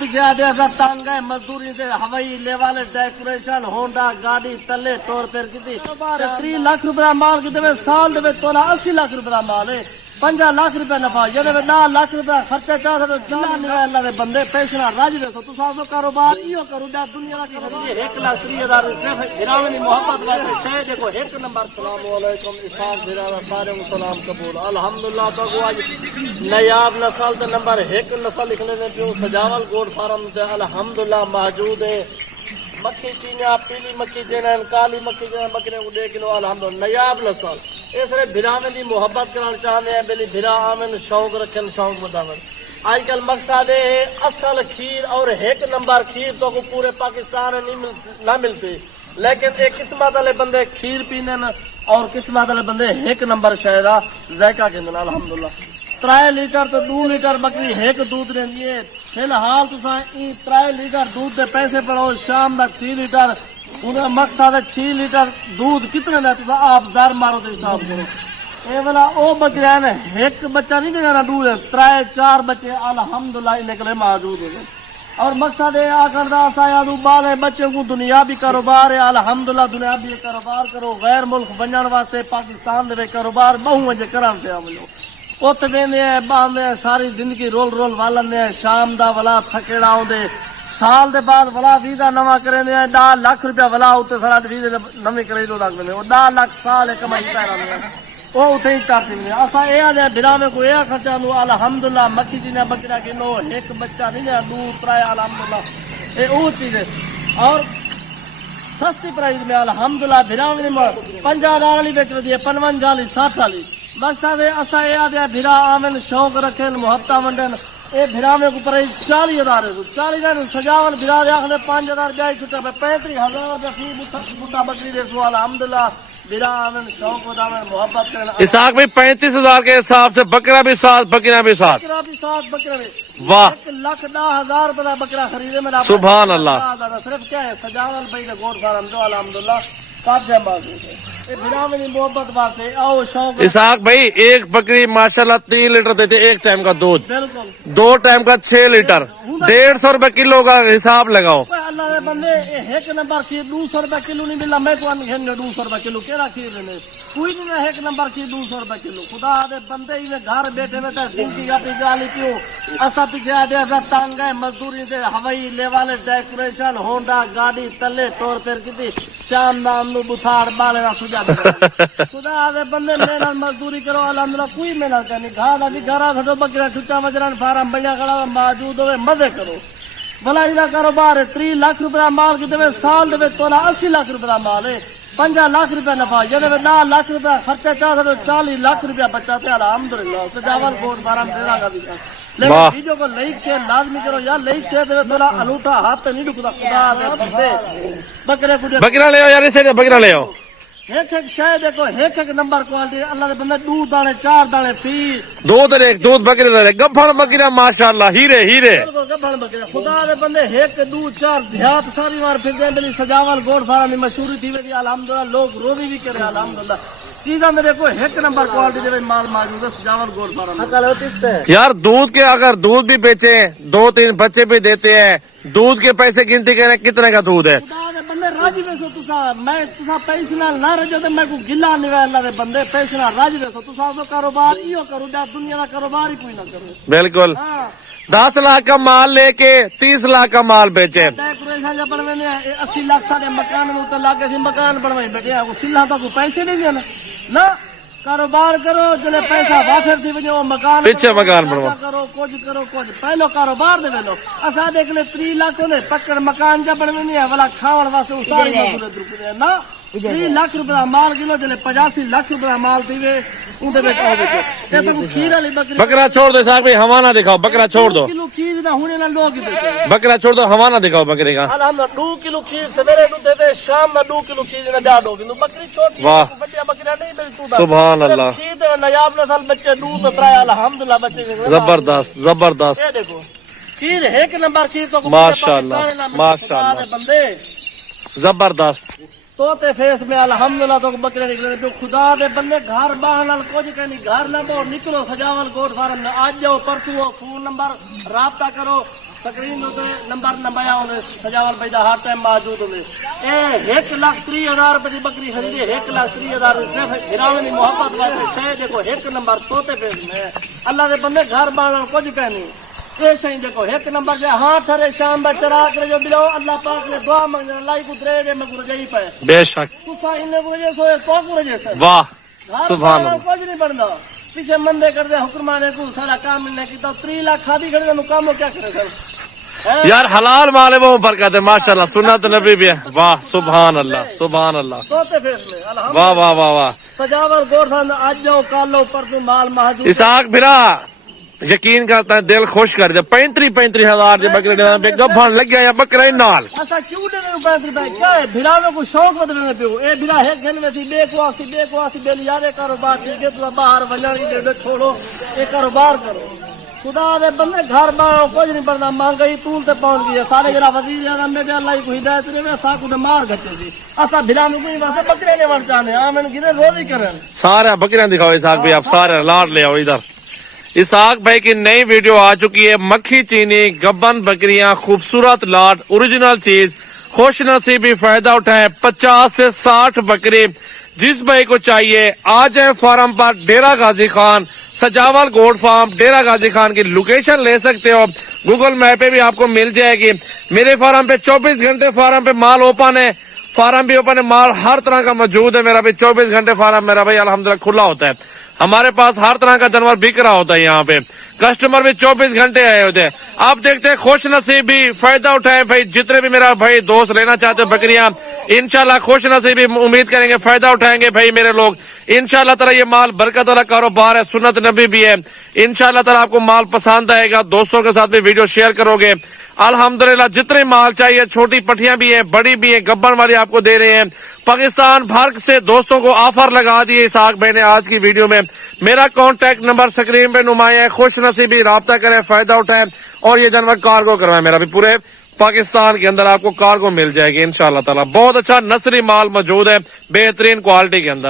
پیچھے آدھے تنگ ہے مزدوری دے ہوائی لیول ڈیکوریشن ہونڈا گاڑی تلے ٹور پھر کی 30 لاکھ روپے مال کی سال دے تولا 80 لاکھ روپے مال ہے 50 لاکھ روپے نفع یہ 10 لاکھ روپے خرچہ چاہتے تو چلا نہیں اللہ دے بندے پیسے نہ راج دے تو سو کاروبار ایو کرو جا دنیا کی 1,30,000 گرامی محبت والے شے دیکھو ایک نمبر السلام علیکم اسحاق بھیرا سارے سلام قبول الحمدللہ تو آج نیاب نسل تے نمبر 1 نسل لکھنے نے پیو سجاول گوڈ فارم تے الحمدللہ موجود ہے مکھی چینیا پیلی مکھی دینا کالی مکھی دینا بکرے کو 2 کلو الحمدللہ نیاب نسل اس نے بھراویں دی محبت کرنا چاہتے ہیں بلی بھرا آمن شوق رکھن شوق مداون آج کل مقصد ہے اصل کھیر اور 1 نمبر کھیر تو کو پورے پاکستان نہ ملتی لیکن ایک قسمت والے بندے کھیر پینے اور قسمت والے بندے 1 نمبر شہد ذائقہ کے الحمدللہ 3 لیٹر تو 2 لیٹر بکری 1 دودھ رہی ہے فی الحال تو 3 لیٹر دودھ کے پیسے پڑھو شام تک 6 لیٹر مقصد ہے 6 لیٹر دودھ کتنے دیتا آپ دار مارو تو حساب کرو اے والا او بکریا نے 1 بچہ نہیں دینا دودھ 3-4 بچے الحمدللہ نکلے موجود ہے اور مقصد ہے آکردہ سایادو بالے بچے کو دنیاوی کاروبار ہے الحمدللہ دنیاوی کاروبار کرو غیر ملک بننے واسطے پاکستان دے کاروبار بہو وجہ کرن سے آوجو ات ویندے ہیں باندھے ساری زندگی رول والندے شام دا ولا تھکیڑا ہوندے سال دے بعد ولا ویزا نواں کریندے ہیں 10 لاکھ روپیہ ولا اوتے سارا ویزے نویں کرے دو لگ دے 10 لاکھ سال کمائی کراندا او اوتے ہی چاہتے ہیں اسا اے دے بھرا میں کوئی خرچہ نو الحمدللہ مکی دینا بکرا کلو 1 بچہ نہیں ہے 2 3 الحمدللہ اے او چیز ہے اور سستی پرائز میں الحمدللہ بھرا میں 50 والی بیچ دی 55 والی 60 والی مقصد ہے اسا اے دے بھرا آمن شوق رکھن محبت ونڈن اے بھرا میں کو پرائز 40,000 40,000 سجاول بھرا دے اخلے 5,000 جائے چھٹا 35,000 دے فی بوٹا بکری دے سو الحمدللہ بھرا آمن شوق وداون محبت کرن اسحاق بھائی 35,000 کے حساب سے بکرا بھی ساتھ بکریاں بھی ساتھ بکرا بھی واہ 1,10,000 روپے کا بکرا خریدے میرا سبحان اللہ صرف کیا ہے سجاول بھائی دے گوڈ فارم جو الحمدللہ قابض بازو اے بھرا میں محبت واسطے آؤ شوق اسحاق بھائی ایک بکری ماشاءاللہ 3 لیٹر دیتے ایک ٹائم کا دودھ بالکل 2 ٹائم کا 6 لیٹر 150 روپے کلو کا حساب لگاؤ اللہ دے بندے 1 نمبر کی 200 روپے کلو نہیں ملا میں کو ان 200 روپے کلو کیڑا کھیر لینے کوئی نہیں 1 نمبر کی 200 روپے کلو خدا دے بندے ہی گھر بیٹھے میں زندگی کا پی گالی پیو اسا پیچھے دے تنگ ہے مزدوری دے ہوائی لیول ڈیکوریشن ہونڈا گاڑی تلے ٹور پھر کی شام نام نو بخار بالے نہ سجا خدا دے بندے محنت مزدوری کرو الحمدللہ کوئی محنت کرنی گھاڑا بھی گھرا تھڈو بکرا چھٹا مجران فارم بڑیا کھڑا موجود ہوے مزے کرو بھلا جا کاروبار ہے 3 لاکھ روپے مال کی دے سال دے تولا 80 لاکھ روپے مال ہے 50 لاکھ روپے نفع یہ 10 لاکھ روپے خرچہ چاہتے تو 40 لاکھ روپیہ بچاتے الحمدللہ سجاول گوڈ فارم تیرا کا بھی لیکن ویڈیو کو لائک شیئر لازمی کرو یار لائک شیئر دے تولا انوٹھا ہاتھ نہیں ڈکدا خدا دے بندے بکرے کو بکرا لے آؤ یار اسے بکرا لے آؤ ایک شے دیکھو ایک نمبر کوالٹی اللہ دے بندے 2 دانے 4 دانے فی دودھ بکرے دے گبھڑ بکرا ماشاءاللہ ہیرے گبھڑ بکرے خدا دے بندے 1 2 4 دیہات ساری مار پھر دے بلی سجاول گوڈ فارم دی مشہوری تھی وی الحمدللہ لوگ روزی بھی کرے الحمدللہ چیزاں دے دیکھو 1 نمبر کوالٹی دے مال موجود ہے سجاول گوڈ فارم یار دودھ کے اگر دودھ بھی بیچے 2-3 بچے بھی دیتے ہیں دودھ کے پیسے گنتی کریں کتنے کا دودھ ہے بندے راجی ویسو تسا میں تسا پیسے نال نہ رجو تے میں کو گلا نہیں اللہ دے بندے پیسے نال راجی ویسو تسا تو کاروبار ایو کرو جا دنیا دا کاروبار ہی کوئی نہ کرو بالکل 10 لاکھ کا مال لے کے 30 لاکھ کا مال بیچے ڈیکوریشن جا بنوینے 80 لاکھ سارے مکان نو تے لاگے سی مکان بنوائی بیٹھے وہ سلا تو کوئی پیسے نہیں دینا نہ کاروبار کرو جلے پیسہ واسر تھی وجہ وہ مکان پیچھے مکان بنوا کرو کچھ پہلو کاروبار دے ویلو اسا دیکھ لے 3 لاکھ نے پکڑ مکان جا بنوینے والا کھاون واسطے ساری مزدور روپے نا 3 لاکھ روپے دا مال کلو جلے 85 لاکھ روپے دا مال تھی وے اون دے وچ آو وچ تے تو کھیر والی بکرا چھوڑ دو صاحب بھائی ہوا نہ دکھاؤ بکرا چھوڑ دو کلو کھیر دا ہونے نال لوگ دے بکرا چھوڑ دو ہوا نہ دکھاؤ بکرے کا الحمدللہ 2 کلو کھیر سویرے دو دے شام دا 2 کلو کھیر نہ ڈا دو کلو بکری چھوٹی واہ بڑیا بکریاں نہیں مل تو سبحان اللہ کھیر دے نیاب نسل بچے دودھ ترا الحمدللہ بچے زبردست اے دیکھو کھیر 1 نمبر کھیر تو ماشاءاللہ ماشاءاللہ بندے زبردست تو تے فیس میں الحمدللہ تو بکرے نکلے جو خدا دے بندے گھر باہر نال کچھ کہنی گھر نہ بو نکلو سجاول گوڈ فارم میں آج جاؤ پرسوں فون نمبر رابطہ کرو سکرین تے نمبر نمایا ہونے سجاول بھائی دا ہر ٹائم موجود ہونے اے 1,30,000 روپے دی بکری خریدی 1,30,000 صرف ہراوے دی محبت واسطے شے دیکھو ایک نمبر توتے پہ میں اللہ دے بندے گھر بانن کچھ پہ نہیں اے شے دیکھو ایک نمبر دے ہاں ٹھرے شام دا چرا کر جو بلو اللہ پاک نے دعا منگنا اللہ کو درے دے مگر جئی پے بے شک تو سائن نے وجہ سو کو وجہ سے واہ سبحان اللہ کچھ نہیں بننا پیچھے مندے کر دے حکمرانے کو سارا کام نے کیتا 3 لاکھ کھادی کھڑے نو کام کیا کرے سر یار حلال مال ہے وہ برکت ہے ماشاءاللہ سنت نبی بھی ہے واہ سبحان اللہ سبحان اللہ توتے فیس میں الحمد واہ واہ واہ واہ سجاول گورتھان اج جو کالو پردو مال محدود اسحاق بھرا یقین کرتا ہے دل خوش کر دے 35,000 جو بکرے پہ گبھان لگ گیا یا بکرے نال اسا کیوں دے 35 روپے کیا ہے بھراوے کو شوق ود ویندے پیو اے بھرا ہے گھن میں سی بے کو بے یارے کاروبار ٹھیک ہے تو باہر ونجانی دے چھوڑو اے کاروبار کرو خدا دے بندے گھر بانو کچھ نہیں بندا مہنگائی طول تے پہنچ گئی سارے جڑا وزیر اعظم میں اللہ کو ہدایت دے میں سا کو دے مار گچے سی اسا بھراوے کوئی واسطے بکرے نے ون چاہنے آمن گنے روزی کرن سارا بکریاں دکھاؤ اسحاق بھائی آپ سارے لاٹ لے آؤ ادھر اسحاق بھائی کی نئی ویڈیو آ چکی ہے مکھی چینی گبن بکریاں خوبصورت لاٹ اوریجنل چیز خوش نصیبی فائدہ اٹھائیں 50 سے 60 بکری جس بھائی کو چاہیے آ جائیں فارم پر ڈیرا غازی خان سجاول گوڈ فارم ڈیرا غازی خان کی لوکیشن لے سکتے ہو گوگل میپ پہ بھی آپ کو مل جائے گی میرے فارم پہ 24 گھنٹے فارم پہ مال اوپن ہے فارم بھی اوپن ہے مال ہر طرح کا موجود ہے میرا بھی 24 گھنٹے فارم میرا بھائی الحمدللہ کھلا ہوتا ہے ہمارے پاس ہر طرح کا جانور بک رہا ہوتا ہے یہاں پہ کسٹمر بھی 24 گھنٹے آئے ہوتے ہیں آپ دیکھتے ہیں خوش نصیبی فائدہ اٹھائیں بھائی جتنے بھی میرا بھائی دوست لینا چاہتے ہیں بکریاں انشاءاللہ خوش نصیبی امید کریں گے فائدہ اٹھائیں گے بھائی میرے لوگ انشاءاللہ تعالی یہ مال برکت والا کاروبار ہے سنت نبی بھی ہے انشاءاللہ تعالی آپ کو مال پسند آئے گا دوستوں کے ساتھ بھی ویڈیو شیئر کرو گے الحمدللہ جتنے مال چاہیے چھوٹی پٹھیاں بھی ہیں بڑی بھی ہیں گبن والی آپ کو دے رہے ہیں پاکستان بھر سے دوستوں کو آفر لگا دیے اسحاق بھائی نے آج کی ویڈیو میں میرا کانٹیکٹ نمبر سکرین پہ نمایاں ہے خوش نصیبی رابطہ کریں فائدہ اٹھائیں اور یہ جانور کارگو کروائیں میرا بھی پورے پاکستان کے اندر آپ کو کارگو مل جائے گی انشاءاللہ تعالی بہت اچھا نسلی مال موجود ہے بہترین کوالٹی کے اندر